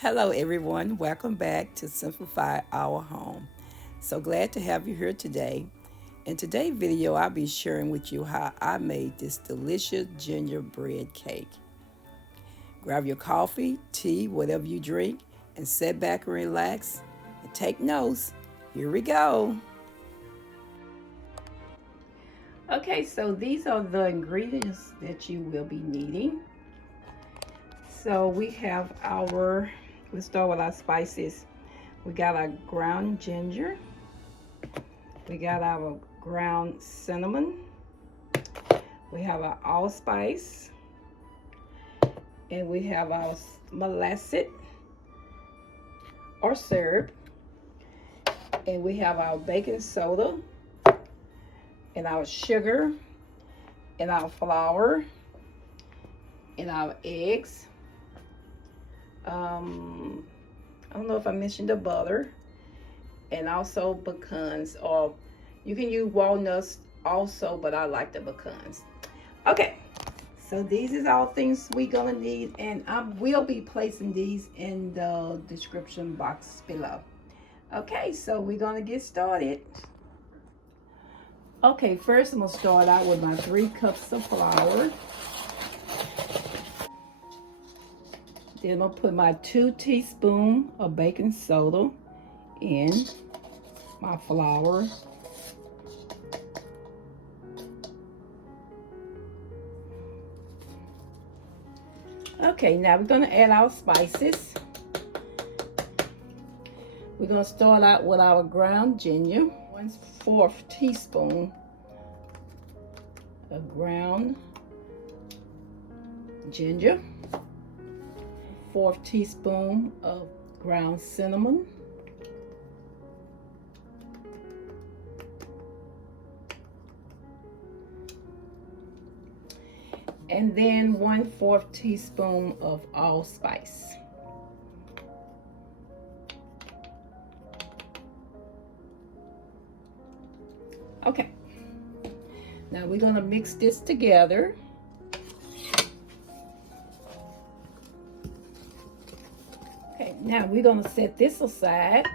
Hello everyone, welcome back to Simplify Our Home. So glad to have you here today. In today's video, I'll be sharing with you how I made this delicious gingerbread cake. Grab your coffee, tea, whatever you drink, and sit back and relax and take notes. Here we go. Okay, so these are the ingredients that you will be needing. So we have let's start with our spices. We got our ground ginger. We got our ground cinnamon. We have our allspice. And we have our molasses or syrup. And we have our baking soda. And our sugar. And our flour. And our eggs. I don't know if I mentioned the butter, and also pecans, or you can use walnuts also, but I like the pecans. Okay, so these is all things we gonna need, and I will be placing these in the description box below. Okay, so we're gonna get started. Okay, first I'm gonna start out with my 3 cups of flour. Then I'm gonna put my 2 teaspoons of baking soda in my flour. Okay, now we're gonna add our spices. We're gonna start out with our ground ginger, 1/4 teaspoon of ground ginger. 1/4 teaspoon of ground cinnamon. And then 1/4 teaspoon of allspice. Okay, now we're gonna mix this together. Okay, now we're gonna set this aside.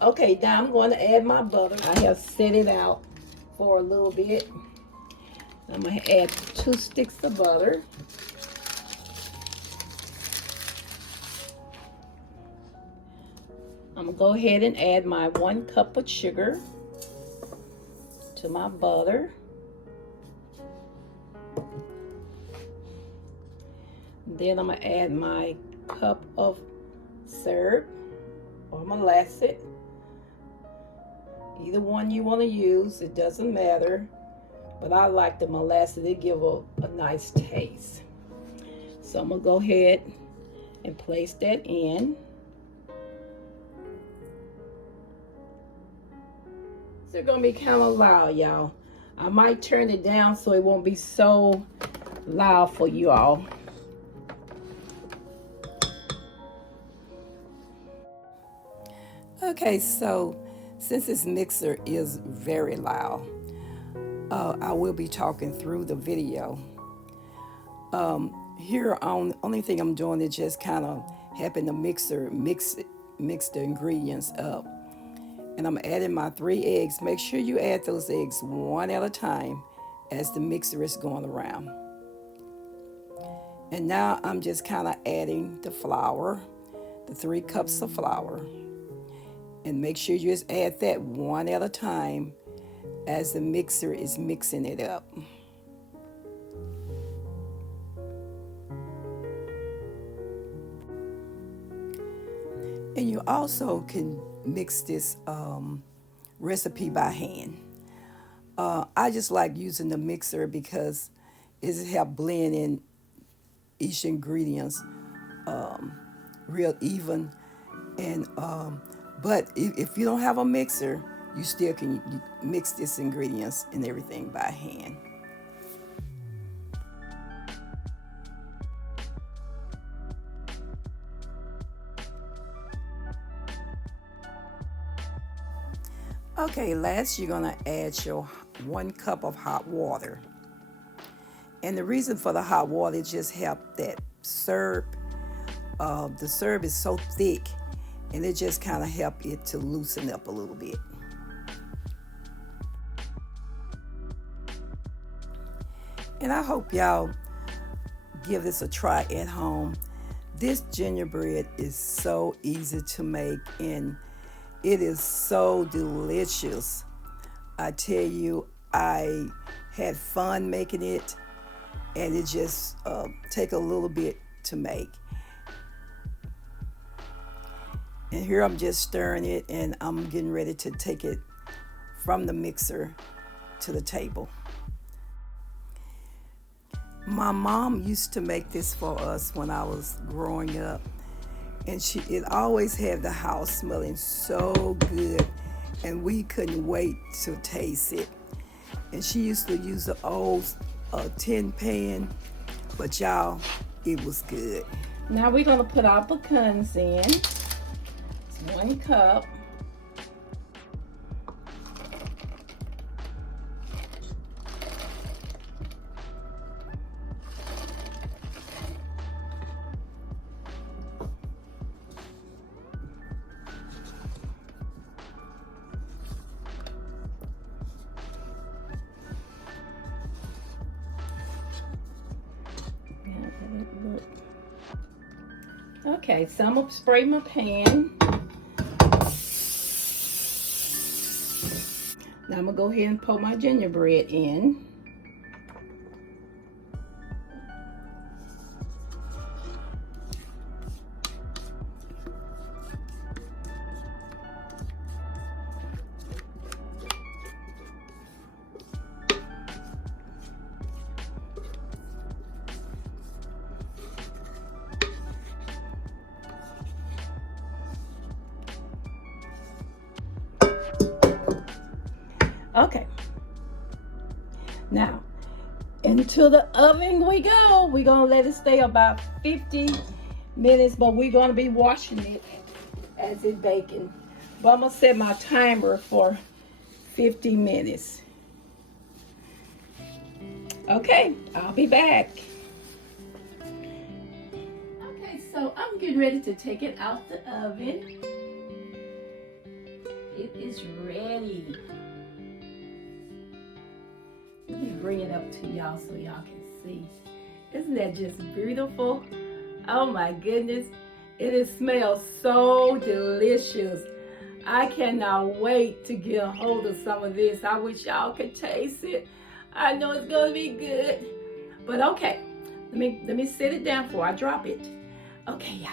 Okay, now I'm going to add my butter. I have set it out for a little bit. I'm going to add 2 sticks of butter. I'm going to go ahead and add my 1 cup of sugar to my butter. Then I'm going to add my cup of syrup or molasses. Either one you want to use, it doesn't matter. But I like the molasses, they give a nice taste. So I'm going to go ahead and place that in. It's going to be kind of loud, y'all. I might turn it down so it won't be so loud for you all. Okay, so since this mixer is very loud, I will be talking through the video. Here on, only thing I'm doing is just kind of helping the mixer mix the ingredients up. And I'm adding my 3 eggs. Make sure you add those eggs one at a time as the mixer is going around. And now I'm just kind of adding the flour, the 3 cups of flour. And make sure you just add that one at a time as the mixer is mixing it up. And you also can mix this recipe by hand. I just like using the mixer because it helps blend in each ingredients real even. And but if you don't have a mixer, you still can mix these ingredients and everything by hand. Okay, last you're gonna add your 1 cup of hot water. And the reason for the hot water is just help that syrup the syrup is so thick, and it just kind of help it to loosen up a little bit. And I hope y'all give this a try at home. This gingerbread is so easy to make, and it is so delicious. I tell you, I had fun making it, and it just take a little bit to make. And here I'm just stirring it, and I'm getting ready to take it from the mixer to the table. My mom used to make this for us when I was growing up, and it always had the house smelling so good, and we couldn't wait to taste it. And she used to use an old tin pan, but y'all, it was good. Now we're gonna put our pecans in. It's 1 cup. Okay, so I'm gonna spray my pan. Now I'm gonna go ahead and pour my gingerbread in. Okay, now into the oven we go. We're gonna let it stay about 50 minutes, but we're gonna be washing it as it's baking. But I'm gonna set my timer for 50 minutes. Okay, I'll be back. Okay, so I'm getting ready to take it out the oven. It is ready. Let me bring it up to y'all so y'all can see. Isn't that just beautiful? Oh my goodness. It smells so delicious. I cannot wait to get a hold of some of this. I wish y'all could taste it. I know it's gonna be good. But okay, let me set it down before I drop it. Okay, y'all.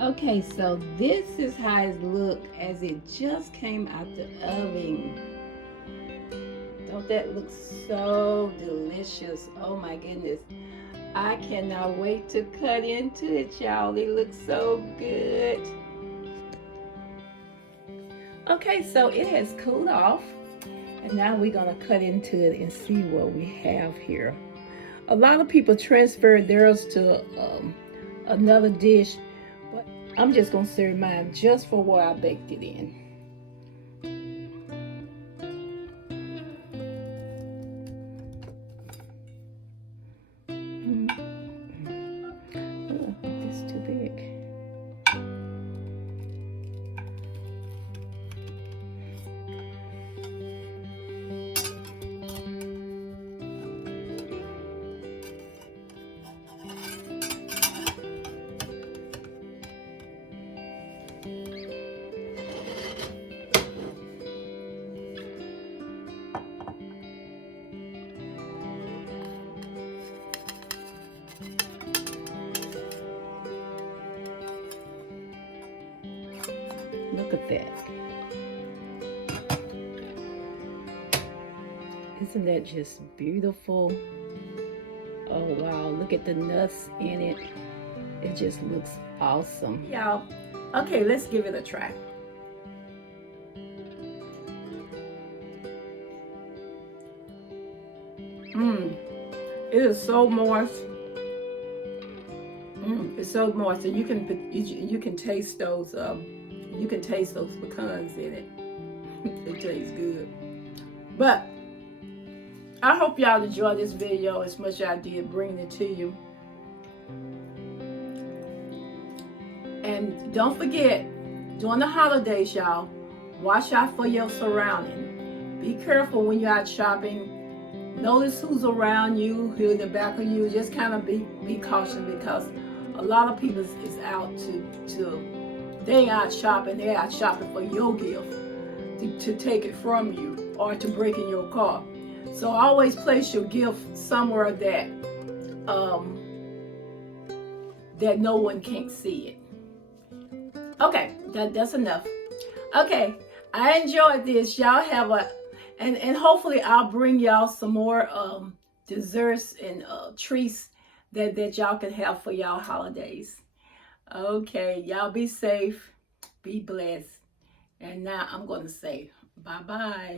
Okay, so this is how it looked as it just came out the oven. Don't that look so delicious? Oh my goodness. I cannot wait to cut into it, y'all. It looks so good. Okay, so it has cooled off. And now we're gonna cut into it and see what we have here. A lot of people transfer theirs to another dish. I'm just gonna serve mine just for what I baked it in. Oh, this is too big. Look at that. Isn't that just beautiful? Oh wow, look at the nuts in it. It just looks awesome. Y'all, okay, let's give it a try. It is so moist. It's so moist, and you can taste those pecans in it. It tastes good. But I hope y'all enjoyed this video as much as I did bringing it to you. And don't forget, during the holidays, y'all, watch out for your surrounding. Be careful when you're out shopping. Notice who's around you, who's in the back of you. Just kind of be cautious, because a lot of people is out they out shopping. They're out shopping for your gift to take it from you or to break in your car. So always place your gift somewhere that that no one can't see it. Okay, that's enough. Okay, I enjoyed this. Y'all have and hopefully I'll bring y'all some more desserts and treats that y'all can have for y'all holidays. Okay, y'all be safe, be blessed. And now I'm going to say bye-bye.